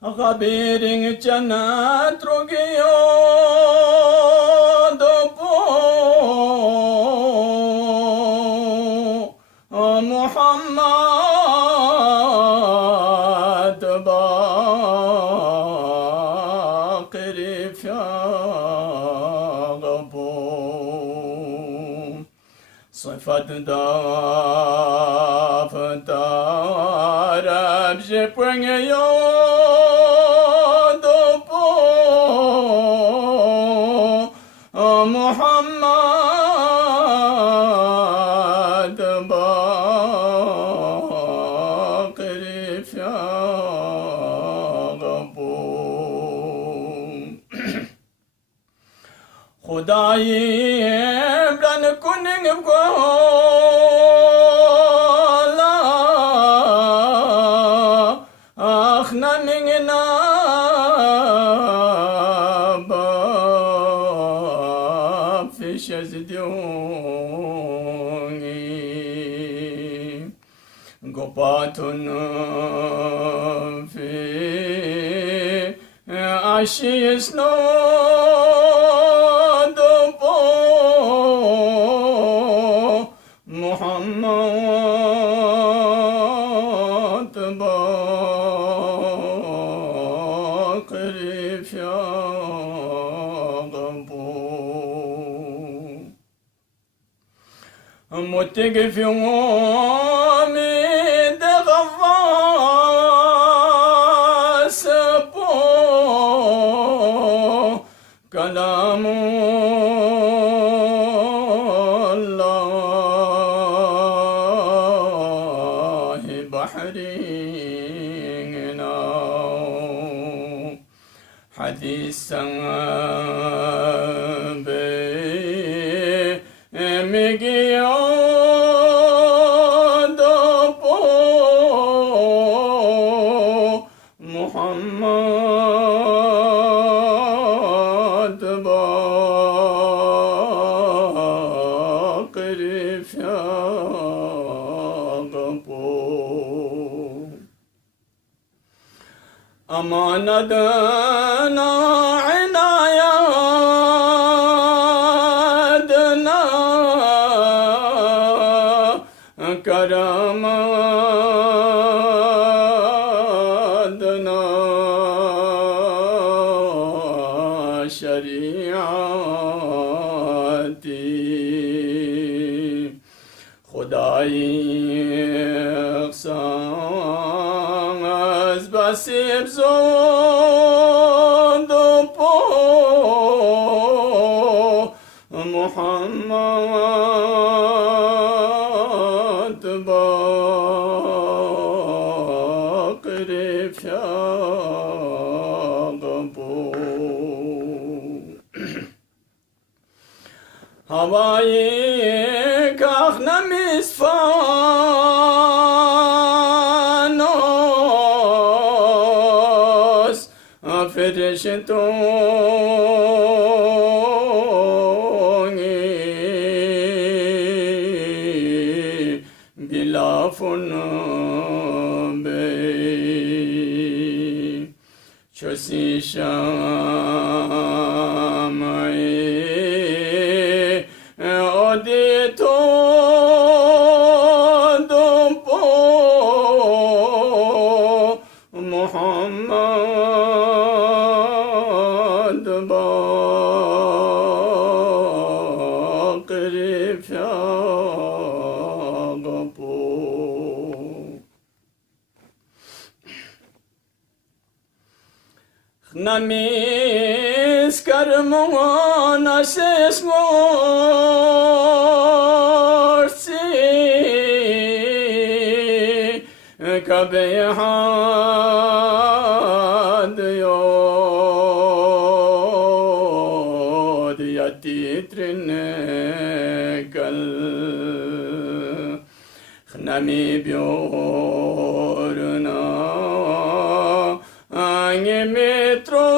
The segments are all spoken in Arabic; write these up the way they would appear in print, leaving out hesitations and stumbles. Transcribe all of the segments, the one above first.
Gabiring cennet rugio dopo محمد باقری فیاقپو صفت دفتر بجپنگیو محمد باقری فیاقپو خدایی برن کنگ بگولا اخنا منگنا شزدوني قبات في عشي سنود محمد باقری فیاقپو متقف يومي دغواس بو كلام الله بحرنا حديثا ميجيو محمد باقری فیاقپو امانتنا عنایتنا كرامتنا شریعتی خدایی اقسام از بسیب زود پو محمد باقری فیاقپو هوایی کاخنا میسفانوس فرشتونی بلافون بی چوسی شامعی تو دوپو محمد باقری فیاقپو نمیز کرمون اسس كبيحاد يود يتيترنكل خنمي بيورنا اني مترو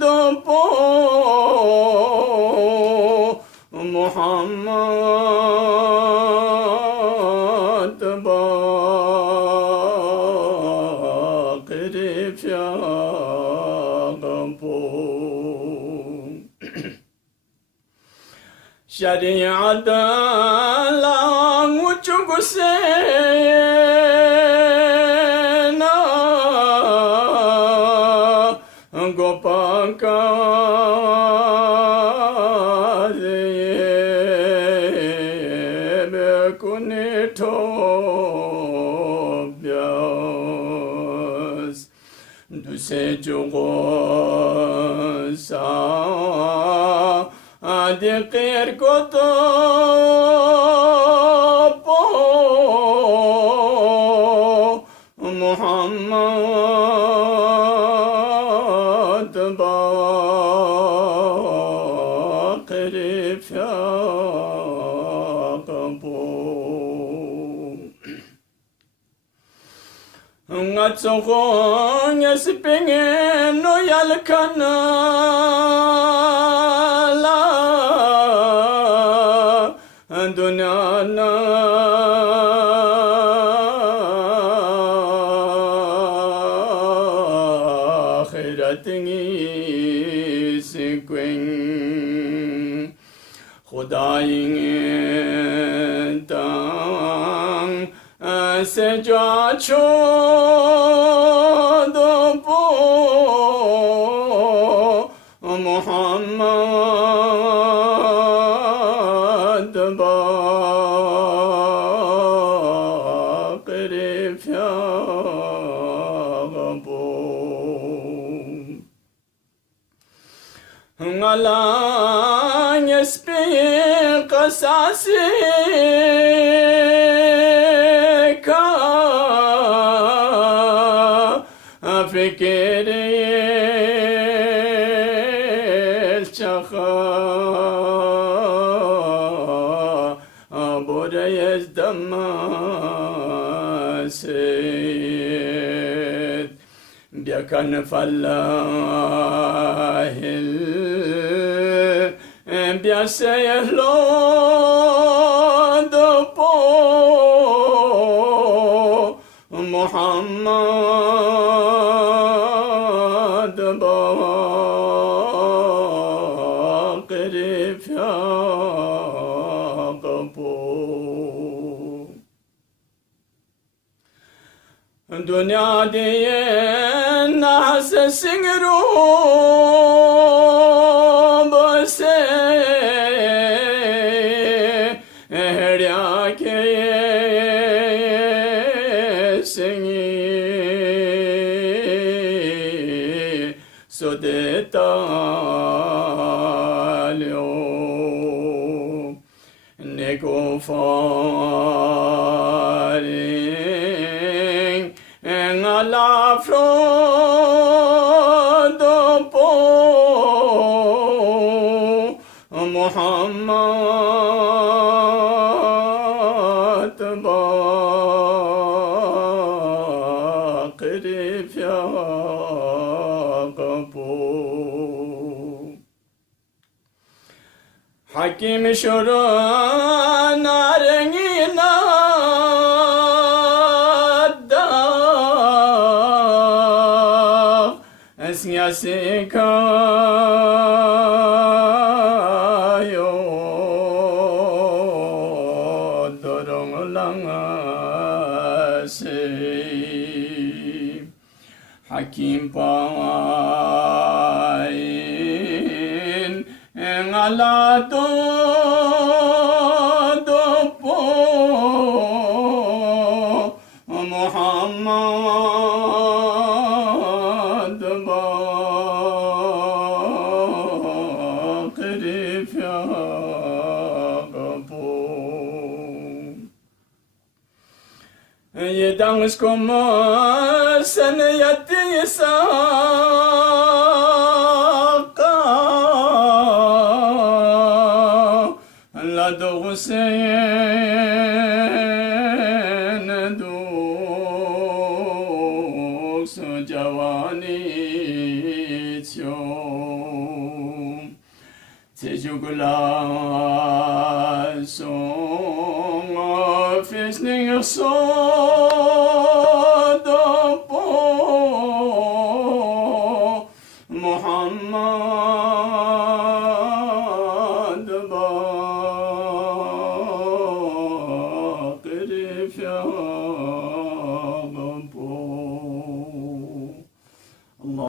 دوبو محمد شريعة لا وجوك سينا غوبانكا بكوني توبياس دوسي جوغوسا adikir kotopo Muhammed Bakr'i Fiyaaqpou Ngatsokhong espingen no yalkana Dunyana akhiratini sikwing Khudayin tang sejwa chodopo Muhammad Bakr'i Fiyaaqpou Ngalang espi qasasika fikri Burayız damaset Biakan fallahil Biasayahlo dopo Muhammad Bakr'i Fiyaaqpou Dünya diyen nahse singru bose Heryake singi Sodetalyo Negofaring Engala frodopo Muhammad Bakr'i Fiyaaqpou Hakim şuran arengina da esnyasikayo dorong langase Hakim pain engalato dopo Muhammad Bakr'i Fiyaaqpou Yedang skoma seniyeti saqa La doğusen doksu cavani çom Tecuglar son ofisning sodopo Muhammad شاق